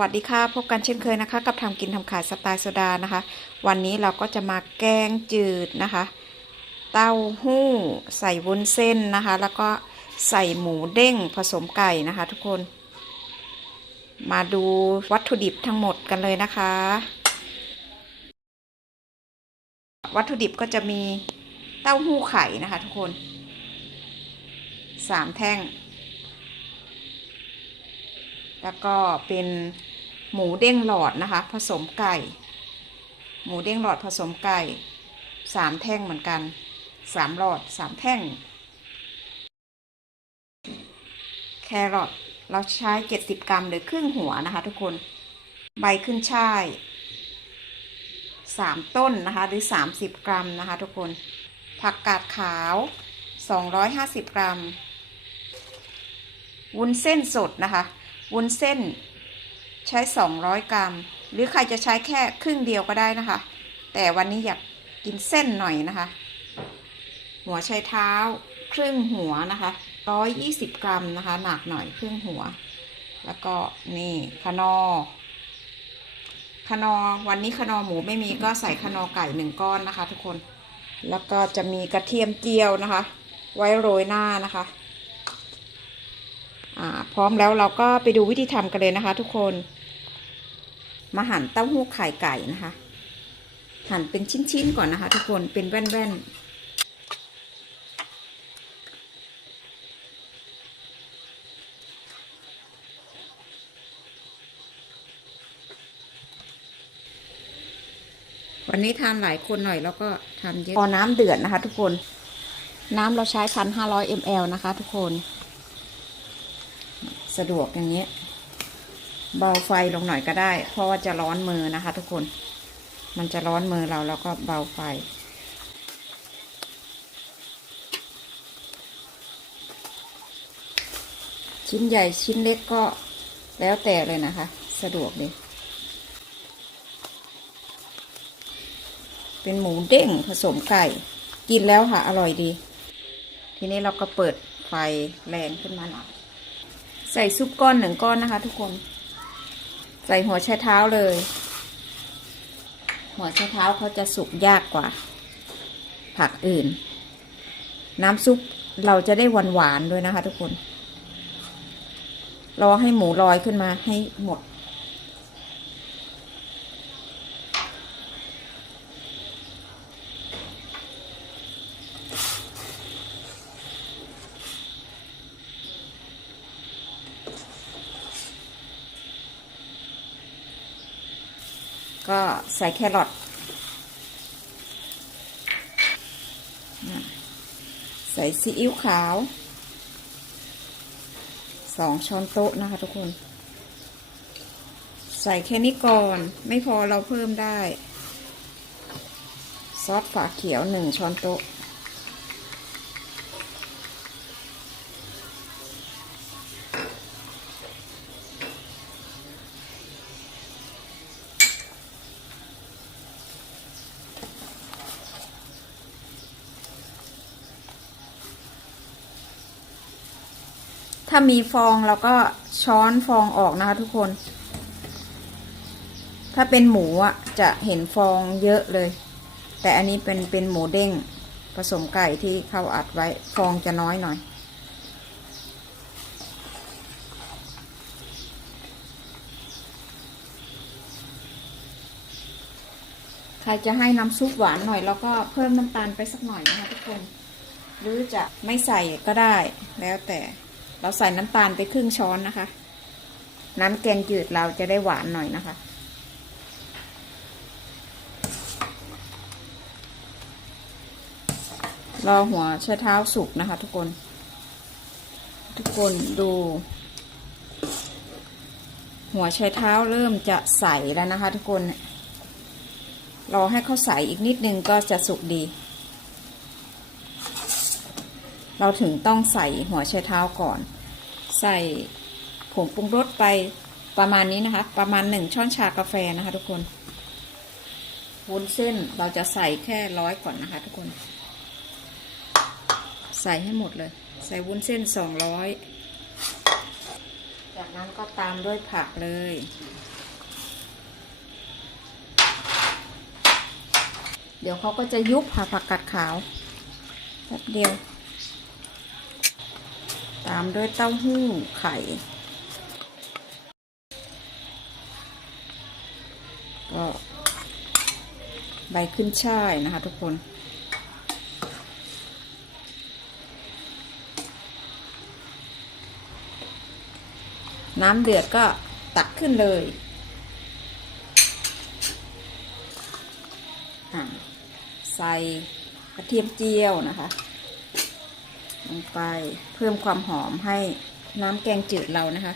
วัสดีค่ะ พบกันเช่นเคยนะคะ กับทำกินทำขายสไตล์โซดานะคะ วันนี้เราก็จะมาแกงจืดนะคะ เต้าหู้ ใส่วุ้นเส้นนะคะ แล้วก็ใส่หมูเด้งผสมไก่นะคะ ทุกคน มาดูวัตถุดิบทั้งหมดกันเลยนะคะ วัตถุดิบก็จะมีเต้าหู้ไข่นะคะ ทุกคนสามแท่ง แล้วก็เป็นหมูเด้งหลอดนะคะ ผสมไก่ หมูเด้งหลอดผสมไก่สามแท่งเหมือนกันสามหลอดสามแท่ง แครอทเราใช้เจ็ดสิบกรัมหรือครึ่งหัวนะคะ ทุกคนใบขึ้นช่ายสามต้นนะคะ หรือสามสิบกรัมนะคะ ทุกคนผักกาดขาวสองร้อยห้าสิบกรัม วุ้นเส้นสดนะคะ วุ้นเส้น ใช้ 200 กรัม หรือใครจะใช้แค่ครึ่งเดียวก็ได้นะคะ แต่วันนี้อยากกินเส้นหน่อยนะคะ หัวไชเท้า ครึ่งหัวนะคะ 120 กรัมนะคะ หนักหน่อยครึ่งหัว แล้วก็นี่คนอคนอวันนี้คนอหมูไม่มีก็ใส่คนอไก่หนึ่งก้อนนะคะ ทุกคน แล้วก็จะมีกระเทียมเจียวนะคะ ไว้โรยหน้านะคะ พร้อมแล้วเราก็ไปดูวิธีทำกันเลยนะคะ ทุกคน มาหั่นเต้าหู้ไข่ไก่นะคะ หั่นเป็นชิ้นๆก่อนนะคะ ทุกคนเป็นแว่นๆวันนี้ทานหลายคนหน่อยแล้วก็ทำเยอะพอน้ำเดือดนะคะ ทุกคน น้ำเราใช้พันห้าร้อยมลนะคะ ทุกคน สะดวกอย่างเงี้ เบาไฟลงหน่อยก็ได้ เพราะว่าจะร้อนมือนะคะ ทุกคน มันจะร้อนมือเราแล้วก็เบาไฟ ชิ้นใหญ่ชิ้นเล็กก็แล้วแต่เลยนะคะ สะดวกดีเป็นหมูเด้งผสมไก่ กินแล้วค่ะ อร่อยดี ทีนี้เราก็เปิดไฟแรงขึ้นมาหน่อย ใส่ซุปก้อนหนึ่งก้อนนะคะ ทุกคน ใส่หัวไชเท้าเลย หัวไชเท้าเขาจะสุกยากกว่า ผักอื่น น้ำซุปเราจะได้หวานหวานด้วยนะคะ ทุกคน รอให้หมูลอยขึ้นมาให้หมด ก็ใส่แครอทใส่ซีอิ๊วขาวสองช้อนโต๊ะนะคะทุกคน ใส่แค่นี้ก่อน ไม่พอเราเพิ่มได้ ซอสฝาเขียวหนึ่งช้อนโต๊ะ ถ้ามีฟองเราก็ช้อนฟองออกนะคะทุกคน ถ้าเป็นหมูอะจะเห็นฟองเยอะเลย แต่อันนี้เป็นเป็นหมูเด้งผสมไก่ที่เขาอัดไว้ฟองจะน้อยหน่อย ใครจะให้น้ำซุปหวานหน่อย แล้วก็เพิ่มน้ำตาลไปสักหน่อยนะคะทุกคน หรือจะไม่ใส่ก็ได้แล้วแต่ เราใส่น้ำตาลไปครึ่งช้อนนะคะ น้ำแกงจืดเราจะได้หวานหน่อยนะคะ รอหัวเชื้อเท้าสุกนะคะ ทุกคน ทุกคนดู หัวไชเท้าเริ่มจะใสแล้วนะคะ ทุกคน รอให้เขาใสอีกนิดนึงก็จะสุกดี เราถึงต้องใส่หัวไชเท้าก่อน ใส่ผงปรุงรสไปประมาณนี้นะคะ ประมาณหนึ่งช้อนชากาแฟนะคะ ทุกคนวนเส้นเราจะใส่แค่ร้อยก่อนนะคะ ทุกคน ใส่ให้หมดเลย ใส่วุ้นเส้นสองร้อยจากนั้นก็ตามด้วยผักเลย เดี๋ยวเขาก็จะยุบผักผักกัดขาวแป๊บเดียวามด้วยเต้าหู้ไข่ ก็ใบขึ้นช่ายนะคะทุกคนน้ำเดือดก็ตักขึ้นเลย ใส่กระเทียมเจียวนะคะ ลงไปเพิ่มความหอมให้น้ำแกงจืดเรานะคะ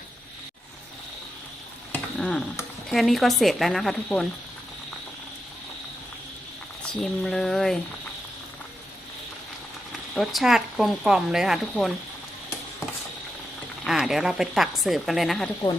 อ่าแค่นี้ก็เสร็จแล้วนะคะทุกคน ชิมเลย รสชาติกลมกล่อมเลยค่ะทุกคน อ่า เดี๋ยวเราไปตักเสิร์ฟกันเลยนะคะทุกคน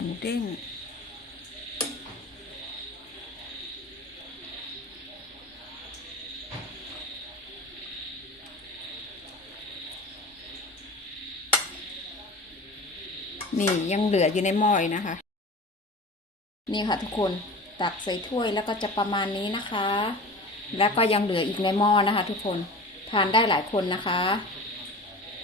หมูเด้งนี่ยังเหลืออยู่ในหม้ออีกนะคะ นี่ค่ะทุกคนตักใส่ถ้วยแล้วก็จะประมาณนี้นะคะ แล้วก็ยังเหลืออีกในหม้อนะคะ ทุกคนทานได้หลายคนนะคะ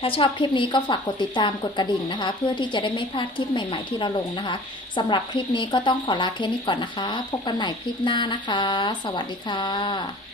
ถ้าชอบคลิปนี้ก็ฝากกดติดตามกดกระดิ่งนะคะ เพื่อที่จะได้ไม่พลาดคลิปใหม่ ๆ ที่เราลงนะคะสำหรับคลิปนี้ก็ต้องขอลาแค่นี้ก่อนนะคะ พบกันใหม่คลิปหน้านะคะ สวัสดีค่ะ